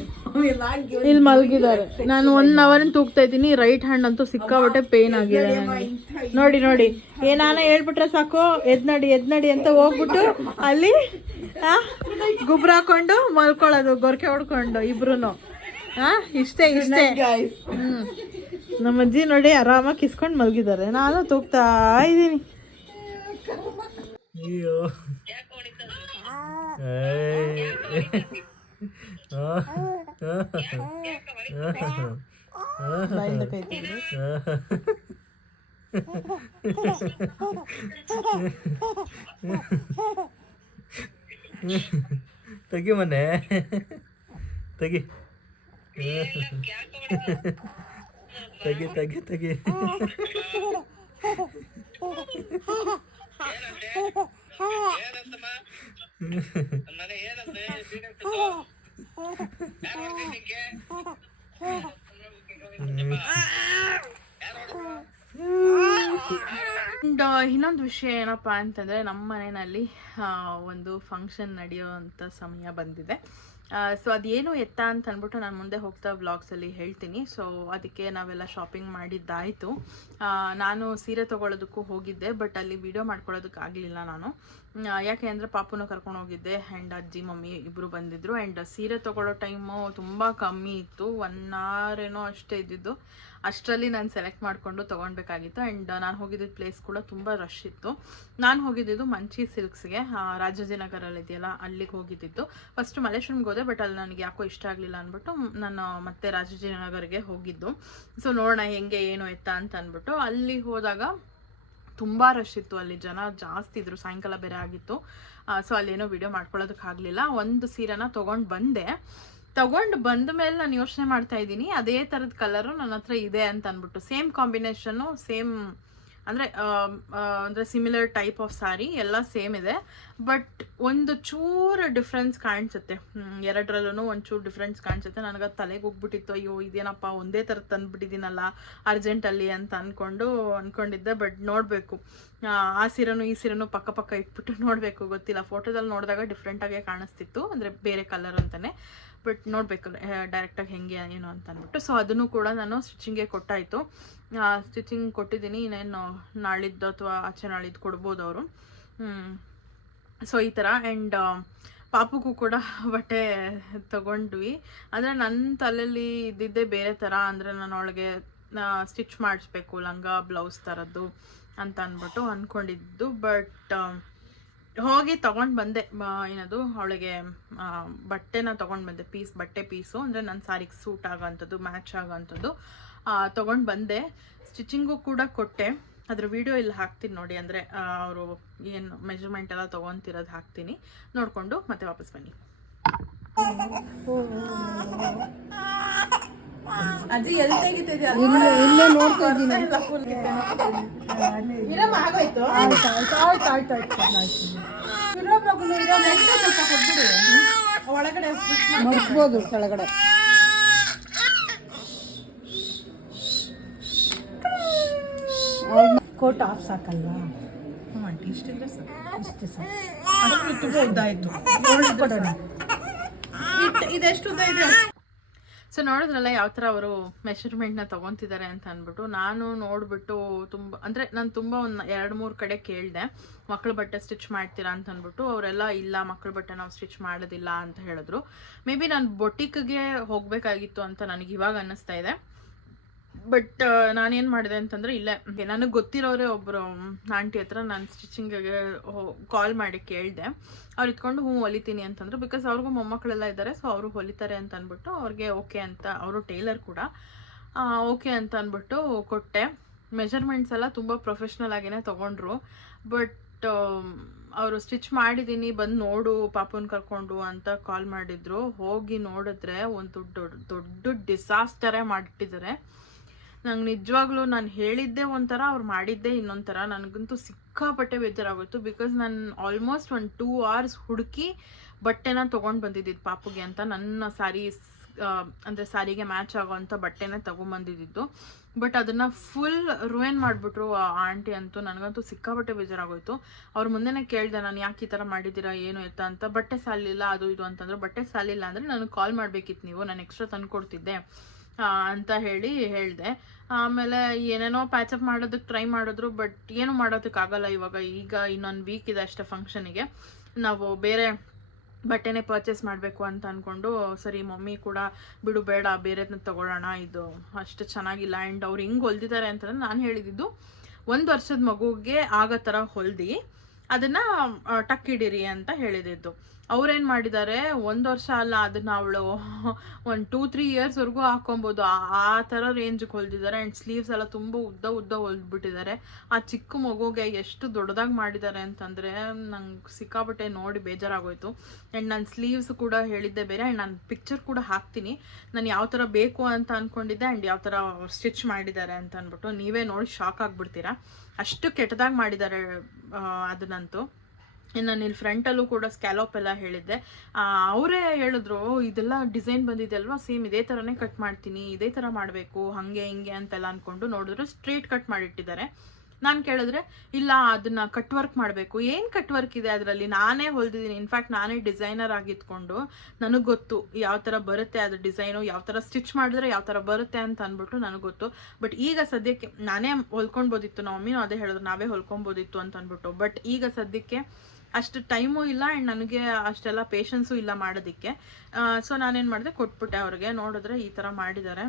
ಇಲ್ಲಿ ಮಲಗಿದ್ದಾರೆ. ನಾನು ಒನ್ ಅವರ್ ತೂಗ್ತಾ ಇದ್ದೀನಿ ರೈಟ್ ಹ್ಯಾಂಡ್ ಅಂತೂ ಸಿಕ್ಕಾಬಟ್ಟೆ ಪೇನ್ ಆಗಿದೆ. ನೋಡಿ ನೋಡಿ. ಏನಾನ ಹೇಳ್ಬಿಟ್ರೆ ಸಾಕು ಎದ್ ನಡಿ ಎದ್ ನಡಿ ಅಂತ ಹೋಗ್ಬಿಟ್ಟು ಅಲ್ಲಿ ಗೊಬ್ಬರ ಗುಬ್ರ ಹಾಕೊಂಡು ಮಲ್ಕೊಳ್ಳೋದು ಗೊರಕೆ ಹೊಡ್ಕೊಂಡು ಇಬ್ರು ಹಾ ಇಷ್ಟೇ ಇಷ್ಟೇ. ಹ್ಮ್. ನಮ್ಮ ಅಜ್ಜಿ ನೋಡಿ ಆರಾಮಾಗಿ ಕಿಸ್ಕೊಂಡು ಮಲಗಿದ್ದಾರೆ. ನಾನು ತೂಗ್ತಾ ಇದ್ದೀನಿ.
ಅಯ್ಯೋ. ತೆಗಿ ಮನೆ ತೆಗಿ ತೆಗಿ ತೆಗಿ ತೆಗಿ
ಅಂಡ್ ಇನ್ನೊಂದು ವಿಷಯ ಏನಪ್ಪಾ ಅಂತಂದರೆ ನಮ್ಮ ಮನೆಯಲ್ಲಿ ಒಂದು ಫಂಕ್ಷನ್ ನಡೆಯುವಂಥ ಸಮಯ ಬಂದಿದೆ. ಸೊ ಅದೇನು ಎತ್ತ ಅಂತ ಅಂದ್ಬಿಟ್ಟು ನಾನು ಮುಂದೆ ಹೋಗ್ತಾ ವ್ಲಾಗ್ಸಲ್ಲಿ ಹೇಳ್ತೀನಿ. ಸೊ ಅದಕ್ಕೆ ನಾವೆಲ್ಲ ಶಾಪಿಂಗ್ ಮಾಡಿದ್ದಾಯಿತು. ನಾನು ಸೀರೆ ತೊಗೊಳೋದಕ್ಕೂ ಹೋಗಿದ್ದೆ ಬಟ್ ಅಲ್ಲಿ ವಿಡಿಯೋ ಆಗಲಿಲ್ಲ ನಾನು. ಯಾಕೆ ಅಂದರೆ ಪಾಪುನ ಕರ್ಕೊಂಡು ಹೋಗಿದ್ದೆ ಆ್ಯಂಡ್ ಅಜ್ಜಿ, ಮಮ್ಮಿ ಇಬ್ಬರು ಬಂದಿದ್ದರು ಆ್ಯಂಡ್ ಸೀರೆ ತೊಗೊಳ್ಳೋ ಟೈಮು ತುಂಬ ಕಮ್ಮಿ ಇತ್ತು. ಒನ್ ಅವರ್ ಏನೋ ಅಷ್ಟೇ ಇದ್ದಿದ್ದು. ಅಷ್ಟರಲ್ಲಿ ನಾನು ಸೆಲೆಕ್ಟ್ ಮಾಡಿಕೊಂಡು ತೊಗೊಳ್ಬೇಕಾಗಿತ್ತು ಆ್ಯಂಡ್ ನಾನು ಹೋಗಿದ್ದ ಪ್ಲೇಸ್ ಕೂಡ ತುಂಬ ರಶ್ ಇತ್ತು. ನಾನು ಹೋಗಿದ್ದಿದ್ದು ಮಂಚಿ ಸಿಲ್ಕ್ಸ್ಗೆ ರಾಜಾಜಿನಗರಲ್ಲಿ ಇದೆಯಲ್ಲ, ಅಲ್ಲಿಗೆ ಹೋಗಿದ್ದಿದ್ದು. ಫಸ್ಟ್ ಮಲೇಶ್ವರಂಗೆ ಹೋದೆ ಬಟ್ ಅಲ್ಲಿ ನನಗೆ ಯಾಕೋ ಇಷ್ಟ ಆಗಲಿಲ್ಲ ಅಂದ್ಬಿಟ್ಟು ನಾನು ಮತ್ತೆ ರಾಜಾಜಿನಗರ್ಗೆ ಹೋಗಿದ್ದು. ಸೊ ನೋಡೋಣ ಹೆಂಗೆ, ಏನು ಎತ್ತ ಅಂತ ಅಂದ್ಬಿಟ್ಟು ಅಲ್ಲಿ ಹೋದಾಗ ತುಂಬ ರಶ್ ಇತ್ತು. ಅಲ್ಲಿ ಜನ ಜಾಸ್ತಿ ಇದ್ರು. ಸಾಯಂಕಾಲ ಬೇರೆ ಆಗಿತ್ತು. ಸೊ ಅಲ್ಲೇನೋ ವಿಡಿಯೋ ಮಾಡ್ಕೊಳ್ಳೋದಕ್ಕಾಗಲಿಲ್ಲ. ಒಂದು ಸೀರೆನ ತೊಗೊಂಡು ಬಂದೆ. ತಗೊಂಡು ಬಂದ ಮೇಲೆ ನಾನು ಯೋಚನೆ ಮಾಡ್ತಾ ಇದ್ದೀನಿ. ಅದೇ ಥರದ ಕಲರು ನನ್ನ ಹತ್ರ ಇದೆ ಅಂತ ಅಂದ್ಬಿಟ್ಟು ಸೇಮ್ ಕಾಂಬಿನೇಷನ್ನು ಸೇಮ್ ಅಂದರೆ ಅಂದರೆ ಸಿಮಿಲರ್ ಟೈಪ್ ಆಫ್ ಸಾರಿ ಎಲ್ಲ ಸೇಮ್ ಇದೆ. ಬಟ್ ಒಂದು ಚೂರು ಡಿಫ್ರೆನ್ಸ್ ಕಾಣಿಸುತ್ತೆ. ಎರಡರಲ್ಲೂ ಒಂಚೂರು ಚೂರು ಡಿಫ್ರೆನ್ಸ್ ಕಾಣಿಸುತ್ತೆ. ನನಗೆ ತಲೆಗೆ ಹೋಗ್ಬಿಟ್ಟಿತ್ತು. ಅಯ್ಯೋ, ಇದೇನಪ್ಪ, ಒಂದೇ ಥರ ತಂದುಬಿಟ್ಟಿದ್ದೀನಲ್ಲ ಅರ್ಜೆಂಟಲ್ಲಿ ಅಂತ ಅಂದ್ಕೊಂಡು ಅಂದ್ಕೊಂಡಿದ್ದೆ ಬಟ್ ನೋಡಬೇಕು. ಆ ಸೀರೆನೂ, ಈ ಸೀರೆನೂ ಪಕ್ಕ ಪಕ್ಕ ಇಟ್ಬಿಟ್ಟು ನೋಡಬೇಕು. ಗೊತ್ತಿಲ್ಲ. ಫೋಟೋದಲ್ಲಿ ನೋಡಿದಾಗ ಡಿಫ್ರೆಂಟಾಗೇ ಕಾಣಿಸ್ತಿತ್ತು. ಅಂದರೆ ಬೇರೆ ಕಲರ್ ಅಂತಲೇ ಬಟ್ ನೋಡಬೇಕು ಡೈರೆಕ್ಟಾಗಿ ಹೆಂಗೆ, ಏನು ಅಂತ ಅಂದ್ಬಿಟ್ಟು. ಸೊ ಅದನ್ನು ಕೂಡ ನಾನು ಸ್ಟಿಚಿಂಗ್ಗೆ ಕೊಟ್ಟಾಯಿತು. ಸ್ಟಿಚಿಂಗ್ ಕೊಟ್ಟಿದ್ದೀನಿ. ಇನ್ನೇನು ನಾಳಿದ್ದು ಅಥವಾ ಆಚೆ ನಾಳಿದ್ದು ಕೊಡ್ಬೋದು ಅವರು. ಸೊ ಈ ಥರ. ಆ್ಯಂಡ್ ಪಾಪುಗೂ ಕೂಡ ಬಟ್ಟೆ ತಗೊಂಡ್ವಿ. ಅಂದರೆ ನನ್ನ ತಲೆಯಲ್ಲಿ ಇದ್ದಿದ್ದೇ ಬೇರೆ ಥರ. ಅಂದರೆ ನಾನು ಅವಳಿಗೆ ಸ್ಟಿಚ್ ಮಾಡಿಸ್ಬೇಕು, ಲಂಗ ಬ್ಲೌಸ್ ಥರದ್ದು ಅಂತ ಅಂದ್ಬಿಟ್ಟು ಅಂದ್ಕೊಂಡಿದ್ದು. ಬಟ್ ಹೋಗಿ ತಗೊಂಡು ಬಂದೆ ಏನದು, ಅವಳಿಗೆ ಬಟ್ಟೆನ ತಗೊಂಡು ಬಂದೆ, ಪೀಸ್, ಬಟ್ಟೆ ಪೀಸು, ಅಂದರೆ ನನ್ನ ಸಾರಿಗೆ ಸೂಟ್ ಆಗೋಂಥದ್ದು ಮ್ಯಾಚ್ ಆಗೋಂಥದ್ದು ತೊಗೊಂಡು ಬಂದೆ. ಸ್ಟಿಚಿಂಗು ಕೂಡ ಕೊಟ್ಟೆ. ಅದ್ರ ವಿಡಿಯೋ ಇಲ್ಲಿ ಹಾಕ್ತೀನಿ ನೋಡಿ, ಅಂದರೆ ಅವರು ಏನು ಮೆಜರ್ಮೆಂಟ್ ಎಲ್ಲ ತೊಗೊತಿರೋದು ಹಾಕ್ತೀನಿ. ನೋಡಿಕೊಂಡು ಮತ್ತೆ ವಾಪಸ್ ಬನ್ನಿ.
ಅಜ್ಜಿ ಎಲ್ಲಿ ತೆಗಿತಿದ್ಯಾ?
ಇಲ್ಲೇ ನೋಡ್ತಾ ಇದ್ದೀನಿ. ಇರಮ್ಮ ಆಗೋಯ್ತು. ಆಯ್ತು ಆಯ್ತು ಆಯ್ತು ಆಯ್ತು ಆಯ್ತು ಇನ್ನೊಬ್ರೊಬ್ರು ಇರೋ ಮೆಣಸು ಸ್ವಲ್ಪ ಕೊಟ್ಬಿಡಿ ಒಳಗಡೆ ಮರ್ಸ್ಬೋದು ಕೆಳಗಡೆ. ಕೋಟ್ ಆಫ್ ಸಾಕಲ್ವಾ?
ಆಂಟಿ ಇಷ್ಟಿದ್ರೆ ಸಾಕು. ಇಷ್ಟೇ ಸಾಕು. ಅಷ್ಟು ತುಂಬ ಉದ್ದ ಆಯಿತು. ನೋಡಿಕೊಡೋಣ ಇದೆಷ್ಟು ಉದ್ದ ಇದೆ?
ಸೊ ನೋಡಿದ್ರಲ್ಲ ಯಾವ ಥರ ಅವರು ಮೆಷರ್ಮೆಂಟ್ನ ತೊಗೊತಿದ್ದಾರೆ ಅಂತ ಅಂದ್ಬಿಟ್ಟು ನಾನು ನೋಡಿಬಿಟ್ಟು ತುಂಬ, ಅಂದರೆ ನಾನು ತುಂಬ ಒಂದು ಎರಡು ಮೂರು ಕಡೆ ಕೇಳಿದೆ. ಮಕ್ಕಳ ಬಟ್ಟೆ ಸ್ಟಿಚ್ ಮಾಡ್ತೀರಾ ಅಂತ ಅಂದ್ಬಿಟ್ಟು ಅವರೆಲ್ಲ ಇಲ್ಲ ಮಕ್ಕಳ ಬಟ್ಟೆ ನಾವು ಸ್ಟಿಚ್ ಮಾಡೋದಿಲ್ಲ ಅಂತ ಹೇಳಿದ್ರು. ಮೇ ಬಿ ನಾನು ಬೊಟಿಕ್ಗೆ ಹೋಗಬೇಕಾಗಿತ್ತು ಅಂತ ನನಗೆ ಇವಾಗ ಅನ್ನಿಸ್ತಾ ಇದೆ. ಬಟ್ ನಾನೇನು ಮಾಡಿದೆ ಅಂತಂದ್ರೆ ಇಲ್ಲೇ ನನಗೆ ಗೊತ್ತಿರೋರೆ ಒಬ್ಬರು ಆಂಟಿ ಹತ್ರ ನಾನು ಸ್ಟಿಚಿಂಗಿಗೆ ಕಾಲ್ ಮಾಡಿ ಕೇಳಿದೆ. ಅವ್ರು ಇಟ್ಕೊಂಡು ಹ್ಞೂ, ಹೊಲಿತೀನಿ ಅಂತಂದ್ರು. ಬಿಕಾಸ್ ಅವ್ರಿಗೂ ಮೊಮ್ಮಕ್ಕಳೆಲ್ಲ ಇದ್ದಾರೆ ಸೊ ಅವರು ಹೊಲಿತಾರೆ ಅಂತ ಅಂದ್ಬಿಟ್ಟು ಅವ್ರಿಗೆ ಓಕೆ ಅಂತ, ಅವರು ಟೈಲರ್ ಕೂಡ ಓಕೆ ಅಂತ ಅಂದ್ಬಿಟ್ಟು ಕೊಟ್ಟೆ. ಮೆಜರ್ಮೆಂಟ್ಸ್ ಎಲ್ಲ ತುಂಬ ಪ್ರೊಫೆಷ್ನಲ್ ಆಗಿನೇ ತೊಗೊಂಡ್ರು. ಬಟ್ ಅವರು ಸ್ಟಿಚ್ ಮಾಡಿದ್ದೀನಿ ಬಂದು ನೋಡು, ಪಾಪನ್ ಕರ್ಕೊಂಡು ಅಂತ ಕಾಲ್ ಮಾಡಿದ್ರು. ಹೋಗಿ ನೋಡಿದ್ರೆ ಒಂದು ದೊಡ್ಡ ದೊಡ್ಡ ಡಿಸಾಸ್ಟರೇ ಮಾಡಿಟ್ಟಿದ್ದಾರೆ ನಂಗೆ ನಿಜವಾಗ್ಲೂ ನಾನು ಹೇಳಿದ್ದೆ ಒಂಥರ, ಅವ್ರು ಮಾಡಿದ್ದೆ ಇನ್ನೊಂಥರ. ನನಗಂತೂ ಸಿಕ್ಕಾಪಟ್ಟೆ ಬೇಜಾರಾಗೋಯ್ತು. ಬಿಕಾಸ್ ನಾನು ಆಲ್ಮೋಸ್ಟ್ ಒಂದು ಟೂ ಅವರ್ಸ್ ಹುಡುಕಿ ಬಟ್ಟೆನ ತೊಗೊಂಡು ಬಂದಿದ್ದಿದ್ದು ಪಾಪುಗೆ ಅಂತ. ನನ್ನ ಸಾರಿ ಅಂದರೆ ಸ್ಯಾರಿಗೆ ಮ್ಯಾಚ್ ಆಗೋವಂಥ ಬಟ್ಟೆನೇ ತೊಗೊಂಬಂದಿದ್ದು. ಬಟ್ ಅದನ್ನು ಫುಲ್ ರುವೇನ್ ಮಾಡಿಬಿಟ್ರು ಆ ಆಂಟಿ ಅಂತೂ. ನನಗಂತೂ ಸಿಕ್ಕಾಪಟ್ಟೆ ಬೇಜಾರಾಗೋಯ್ತು. ಅವ್ರ ಮುಂದೆನೇ ಕೇಳಿದೆ, ನಾನು ಯಾಕೆ ಈ ಥರ ಮಾಡಿದ್ದೀರಾ? ಏನು ಎತ್ತ ಅಂತ? ಬಟ್ಟೆ ಸಾಲಿಲ್ಲ, ಅದು ಇದು ಅಂತಂದ್ರು. ಬಟ್ಟೆ ಸಾಲಿಲ್ಲ ಅಂದರೆ ನನಗೆ ಕಾಲ್ ಮಾಡಬೇಕಿತ್ತು ನೀವು. ನಾನು ಎಕ್ಸ್ಟ್ರಾ ತಂದು ಕೊಡ್ತಿದ್ದೆ ಅಂತ ಹೇಳಿ ಹೇಳಿದೆ. ಆಮೇಲೆ ಏನೇನೋ ಪ್ಯಾಚಪ್ ಮಾಡೋದಕ್ಕೆ ಟ್ರೈ ಮಾಡಿದ್ರು ಬಟ್ ಏನು ಮಾಡೋದಕ್ಕಾಗಲ್ಲ ಇವಾಗ. ಈಗ ಇನ್ನೊಂದು ವೀಕ್ ಇದೆ ಅಷ್ಟೇ ಫಂಕ್ಷನಿಗೆ ನಾವು ಬೇರೆ ಬಟ್ಟೆನೇ ಪರ್ಚೇಸ್ ಮಾಡಬೇಕು ಅಂತ ಅಂದ್ಕೊಂಡು ಸರಿ ಮಮ್ಮಿ ಕೂಡ ಬಿಡು ಬೇಡ ಬೇರೆದನ್ನ ತಗೊಳ್ಳೋಣ, ಇದು ಅಷ್ಟು ಚೆನ್ನಾಗಿಲ್ಲ. ಆ್ಯಂಡ್ ಅವ್ರು ಹಿಂಗೆ ಹೊಲ್ದಿದ್ದಾರೆ ಅಂತ ನಾನು ಹೇಳಿದ್ದು, ಒಂದು ವರ್ಷದ ಮಗುಗೆ ಆಗೋ ಥರ ಹೊಲ್ದು, ಅದನ್ನ ಟಕ್ಕಿಡಿರಿ ಅಂತ ಹೇಳಿದಿದ್ದು. ಅವ್ರೇನು ಮಾಡಿದ್ದಾರೆ ಒಂದು ವರ್ಷ ಅಲ್ಲ, ಅದನ್ನ ಅವಳು ಒಂದು ಟೂ ತ್ರೀ ಇಯರ್ಸ್ವರೆಗೂ ಹಾಕೊಬೋದು. ಆ- ಥರ ರೇಂಜ್ಗೆ ಹೊಲ್ದಿದ್ದಾರೆ ಆ್ಯಂಡ್ ಸ್ಲೀವ್ಸ್ ಎಲ್ಲ ತುಂಬ ಉದ್ದ ಉದ್ದ ಹೊಲ್ದ್ಬಿಟ್ಟಿದ್ದಾರೆ ಆ ಚಿಕ್ಕ ಮಗುಗೆ ಎಷ್ಟು ದೊಡ್ಡದಾಗಿ ಮಾಡಿದ್ದಾರೆ ಅಂತಂದರೆ ನಂಗೆ ಸಿಕ್ಕಾಪಟ್ಟೆ ನೋಡಿ ಬೇಜಾರಾಗೋಯ್ತು. ಆ್ಯಂಡ್ ನಾನು ಸ್ಲೀವ್ಸ್ ಕೂಡ ಹೇಳಿದ್ದೆ ಬೇರೆ. ಆ್ಯಂಡ್ ನಾನು ಪಿಕ್ಚರ್ ಕೂಡ ಹಾಕ್ತೀನಿ. ನಾನು ಯಾವ ಥರ ಬೇಕು ಅಂತ ಅಂದ್ಕೊಂಡಿದ್ದೆ ಆ್ಯಂಡ್ ಯಾವ ಥರ ಸ್ಟಿಚ್ ಮಾಡಿದ್ದಾರೆ ಅಂತ ಅಂದ್ಬಿಟ್ಟು ನೀವೇ ನೋಡಿ ಶಾಕ್ ಆಗಿಬಿಡ್ತೀರಾ. ಅಷ್ಟು ಕೆಟ್ಟದಾಗಿ ಮಾಡಿದ್ದಾರೆ ಅದನ್ನಂತೂ ನಾನು ಇಲ್ಲಿ ಫ್ರಂಟಲ್ಲೂ ಕೂಡ ಸ್ಕ್ಯಾಲೋಪ್ ಎಲ್ಲ ಹೇಳಿದ್ದೆ. ಅವರೇ ಹೇಳಿದ್ರು ಇದೆಲ್ಲ ಡಿಸೈನ್ ಬಂದಿದೆ ಅಲ್ವಾ? ಸೇಮ್ ಇದೇ ಥರನೇ ಕಟ್ ಮಾಡ್ತೀನಿ, ಇದೇ ಥರ ಮಾಡಬೇಕು, ಹಾಗೆ, ಹಿಂಗೆ ಅಂತೆಲ್ಲ ಅಂದ್ಕೊಂಡು ನೋಡಿದ್ರು ಸ್ಟ್ರೇಟ್ ಕಟ್ ಮಾಡಿಟ್ಟಿದ್ದಾರೆ. ನಾನು ಕೇಳಿದ್ರೆ, ಇಲ್ಲ, ಅದನ್ನ ಕಟ್ ವರ್ಕ್ ಮಾಡಬೇಕು. ಏನು ಕಟ್ ವರ್ಕ್ ಇದೆ ಅದರಲ್ಲಿ? ನಾನೇ ಹೊಲ್ದಿದ್ದೀನಿ. ಇನ್ಫ್ಯಾಕ್ಟ್ ನಾನೇ ಡಿಸೈನರ್ ಆಗಿದ್ಕೊಂಡು ನನಗೆ ಗೊತ್ತು ಯಾವ ಥರ ಬರುತ್ತೆ ಅದು ಡಿಸೈನು ಯಾವ ಥರ ಸ್ಟಿಚ್ ಮಾಡಿದ್ರೆ ಯಾವ ಥರ ಬರುತ್ತೆ ಅಂತ ಅಂದ್ಬಿಟ್ಟು ನನಗೆ ಗೊತ್ತು. ಬಟ್ ಈಗ ಸದ್ಯಕ್ಕೆ ನಾನೇ ಹೊಲ್ಕೊಳ್ಬೋದಿತ್ತು ನಮ್ಮ ಮಮ್ಮಿನೂ ಅದೇ ಹೇಳಿದ್ರು, ನಾವೇ ಹೊಲ್ಕೊಬೋದಿತ್ತು ಅಂತ ಅಂದ್ಬಿಟ್ಟು ಬಟ್ ಈಗ ಸದ್ಯಕ್ಕೆ ಅಷ್ಟು ಟೈಮು ಇಲ್ಲ ಆ್ಯಂಡ್ ನನಗೆ ಅಷ್ಟೆಲ್ಲ ಪೇಷನ್ಸು ಇಲ್ಲ ಮಾಡೋದಕ್ಕೆ. ಸೊ ನಾನೇನು ಮಾಡಿದೆ, ಕೊಟ್ಬಿಟ್ಟೆ ಅವ್ರಿಗೆ. ನೋಡಿದ್ರೆ ಈ ಥರ ಮಾಡಿದ್ದಾರೆ.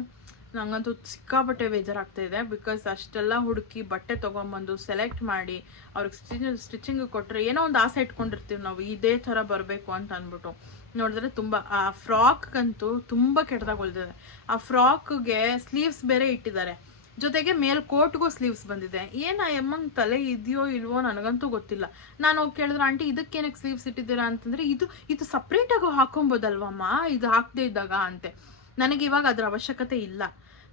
ನಂಗಂತೂ ಸಿಕ್ಕಾಪಟ್ಟೆ ಬೇಜಾರಾಗ್ತಾಯಿದೆ ಬಿಕಾಸ್ ಅಷ್ಟೆಲ್ಲ ಹುಡುಕಿ ಬಟ್ಟೆ ತೊಗೊಂಬಂದು ಸೆಲೆಕ್ಟ್ ಮಾಡಿ ಅವ್ರಿಗೆ ಸ್ಟಿಚಿಂಗ್ ಸ್ಟಿಚಿಂಗ್ ಕೊಟ್ಟರೆ ಏನೋ ಒಂದು ಆಸೆ ಇಟ್ಕೊಂಡಿರ್ತೀವಿ ನಾವು, ಇದೇ ಥರ ಬರಬೇಕು ಅಂತ ಅಂದ್ಬಿಟ್ಟು. ನೋಡಿದ್ರೆ ತುಂಬ, ಆ ಫ್ರಾಕ್ಗಂತೂ ತುಂಬ ಕೆಟ್ಟದಾಗ ಹೊಲ್ದಿದೆ. ಆ ಫ್ರಾಕ್ಗೆ ಸ್ಲೀವ್ಸ್ ಬೇರೆ ಇಟ್ಟಿದ್ದಾರೆ. ಜೊತೆಗೆ ಮೇಲ್ ಕೋಟ್ಗೂ ಸ್ಲೀವ್ಸ್ ಬಂದಿದೆ. ಏನ ಎಮ್ಮಂಗ್ ತಲೆ ಇದೆಯೋ ಇಲ್ವೋ ನನಗಂತೂ ಗೊತ್ತಿಲ್ಲ. ನಾನು ಹೋಗಿ ಕೇಳಿದ್ರೆ, ಆಂಟಿ, ಇದಕ್ಕೇನಕ್ಕೆ ಸ್ಲೀವ್ಸ್ ಇಟ್ಟಿದ್ದೀರಾ? ಅಂತಂದ್ರೆ, ಇದು ಇದು ಸಪ್ರೇಟಾಗಿ ಹಾಕೊಬೋದಲ್ವಮ್ಮ ಇದು ಹಾಕದೇ ಇದ್ದಾಗ ಅಂತೆ. ನನಗೆ ಇವಾಗ ಅದ್ರ ಅವಶ್ಯಕತೆ ಇಲ್ಲ.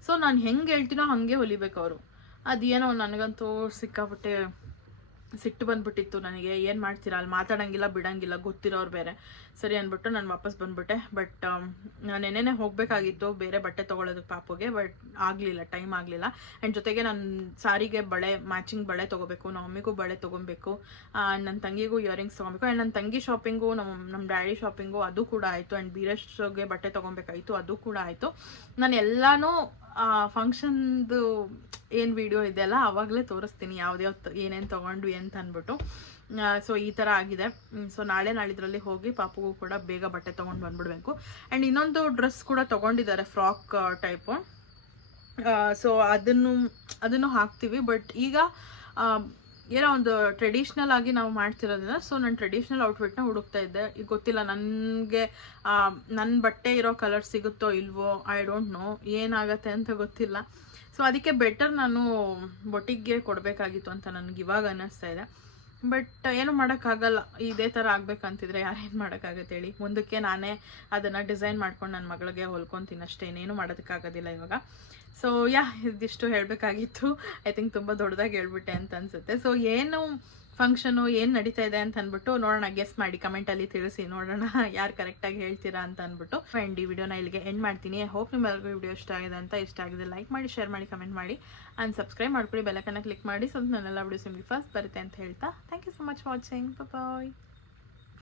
ಸೊ ನಾನು ಹೆಂಗೆ ಹೇಳ್ತೀನೋ ಹಾಗೆ ಹೊಲಿಬೇಕು ಅವರು. ಅದೇನೋ ನನಗಂತೂ ಸಿಕ್ಕಾಪಟ್ಟೆ ಸಿಟ್ಟು ಬಂದ್ಬಿಟ್ಟಿತ್ತು ನನಗೆ. ಏನು ಮಾಡ್ತೀರಾ? ಅಲ್ಲಿ ಮಾತಾಡಂಗಿಲ್ಲ, ಬಿಡಂಗಿಲ್ಲ, ಗೊತ್ತಿರೋರು ಬೇರೆ. ಸರಿ ಅಂದ್ಬಿಟ್ಟು ನಾನು ವಾಪಸ್ ಬಂದ್ಬಿಟ್ಟೆ. ಬಟ್ ನಾನು ನೆನೆನೆ ಹೋಗಬೇಕಾಗಿತ್ತು, ಬೇರೆ ಬಟ್ಟೆ ತೊಗೊಳೋದಕ್ಕೆ ಪಾಪುಗೆ ಬಟ್ ಆಗಲಿಲ್ಲ ಟೈಮ್ ಆಗಲಿಲ್ಲ. ಆ್ಯಂಡ್ ಜೊತೆಗೆ ನಾನು ಸಾರಿಗೆ ಬಳೆ ಮ್ಯಾಚಿಂಗ್ ಬಳೆ ತೊಗೋಬೇಕು ನಮ್ಮ ಮಮ್ಮಿಗೂ ಬಳೆ ತೊಗೊಬೇಕು ನನ್ನ ತಂಗಿಗೂ ಇಯರಿಂಗ್ಸ್ ತೊಗೊಬೇಕು ಆ್ಯಂಡ್ ನನ್ನ ತಂಗಿ ಶಾಪಿಂಗು ನಮ್ಮ ನಮ್ಮ ಡ್ಯಾಡಿ ಶಾಪಿಂಗು ಅದು ಕೂಡ ಆಯಿತು. ಆ್ಯಂಡ್ ಬೀರಷ್ಟ್ರಿಗೆ ಬಟ್ಟೆ ತೊಗೊಬೇಕಾಯಿತು ಅದು ಕೂಡ ಆಯಿತು. ನಾನು ಎಲ್ಲನೂ ಫಂಕ್ಷನ್ದು ಏನು ವಿಡಿಯೋ ಇದೆಯಲ್ಲ ಆವಾಗಲೇ ತೋರಿಸ್ತೀನಿ ಯಾವ್ದ್ಯಾವ್ದು ಏನೇನು ತೊಗೊಂಡ್ವಿ ಅಂತ ಅಂದ್ಬಿಟ್ಟು. ಸೊ ಈ ಥರ ಆಗಿದೆ. ಸೊ ನಾಳೆ ನಾಳಿದ್ರಲ್ಲಿ ಹೋಗಿ ಪಾಪಗೂ ಕೂಡ ಬೇಗ ಬಟ್ಟೆ ತೊಗೊಂಡು ಬಂದ್ಬಿಡ್ಬೇಕು. ಆ್ಯಂಡ್ ಇನ್ನೊಂದು ಡ್ರೆಸ್ ಕೂಡ ತೊಗೊಂಡಿದ್ದಾರೆ ಫ್ರಾಕ್ ಟೈಪು ಸೊ ಅದನ್ನು ಅದನ್ನು ಹಾಕ್ತೀವಿ. ಬಟ್ ಈಗ ಏನೋ ಒಂದು ಟ್ರೆಡಿಷ್ನಲ್ ಆಗಿ ನಾವು ಮಾಡ್ತಿರೋದ್ರಿಂದ ಸೊ ನಾನು ಟ್ರೆಡಿಷ್ನಲ್ ಔಟ್ಫಿಟ್ನ ಹುಡುಕ್ತಾ ಇದ್ದೆ. ಈಗ ಗೊತ್ತಿಲ್ಲ, ನನಗೆ ನನ್ನ ಬಟ್ಟೆ ಇರೋ ಕಲರ್ ಸಿಗುತ್ತೋ ಇಲ್ವೋ ಐ ಡೋಂಟ್ ನೋ ಏನಾಗತ್ತೆ ಅಂತ ಗೊತ್ತಿಲ್ಲ. ಸೊ ಅದಕ್ಕೆ ಬೆಟರ್ ನಾನು ಬೊಟಿಗೆ ಕೊಡಬೇಕಾಗಿತ್ತು ಅಂತ ನನಗೆ ಇವಾಗ ಅನ್ನಿಸ್ತಾ ಇದೆ. ಬಟ್ ಏನು ಮಾಡೋಕ್ಕಾಗಲ್ಲ. ಇದೇ ಥರ ಆಗ್ಬೇಕಂತಿದ್ರೆ ಯಾರೇನು ಮಾಡೋಕ್ಕಾಗತ್ತೆ ಹೇಳಿ. ಮುಂದಕ್ಕೆ ನಾನೇ ಅದನ್ನು ಡಿಸೈನ್ ಮಾಡ್ಕೊಂಡು ನನ್ನ ಮಗಳಿಗೆ ಹೊಲ್ಕೊತೀನಿ ಅಷ್ಟೇ ಇನ್ನೇನು ಮಾಡೋದಕ್ಕಾಗೋದಿಲ್ಲ ಇವಾಗ. ಸೊ ಯಾ ಇದಿಷ್ಟು ಹೇಳಬೇಕಾಗಿತ್ತು. ಐ ಥಿಂಕ್ ತುಂಬ ದೊಡ್ಡದಾಗಿ ಹೇಳ್ಬಿಟ್ಟೆ ಅಂತ ಅನ್ಸುತ್ತೆ. ಸೊ ಏನು ಫಂಕ್ಷನು ಏನು ನಡೀತಾ ಇದೆ ಅಂತ ಅಂದ್ಬಿಟ್ಟು ನೋಡೋಣ ಗೆಸ್ ಮಾಡಿ ಕಮೆಂಟಲ್ಲಿ ತಿಳಿಸಿ, ನೋಡೋಣ ಯಾರು ಕರೆಕ್ಟಾಗಿ ಹೇಳ್ತೀರಾ ಅಂತ ಅಂದ್ಬಿಟ್ಟು. ಫ್ರೆಂಡ್ ಈ ವಿಡಿಯೋನ ಇಲ್ಲಿಗೆ ಎಂಡ್ ಮಾಡ್ತೀನಿ. ಹೋಪ್ ನಿಮ್ಮೆಲ್ಲರಿಗೂ ವಿಡಿಯೋ ಇಷ್ಟ ಆಗಿದೆ ಅಂತ. ಇಷ್ಟ ಆಗಿದೆ ಲೈಕ್ ಮಾಡಿ ಶೇರ್ ಮಾಡಿ ಕಮೆಂಟ್ ಮಾಡಿ. ಆ್ಯಂಡ್ ಸಬ್ಸ್ಕ್ರೈಬ್ ಮಾಡ್ಕೊಳ್ಳಿ ಬೆಲಕನ್ನ ಕ್ಲಿಕ್ ಮಾಡಿ. ಸ್ವಲ್ಪ ನನ್ನೆಲ್ಲ ವಿಡಿಯೋಸ್ ನಿಮಗೆ ಫಸ್ಟ್ ಬರುತ್ತೆ ಅಂತ ಹೇಳ್ತಾ. Thank you so much watching bye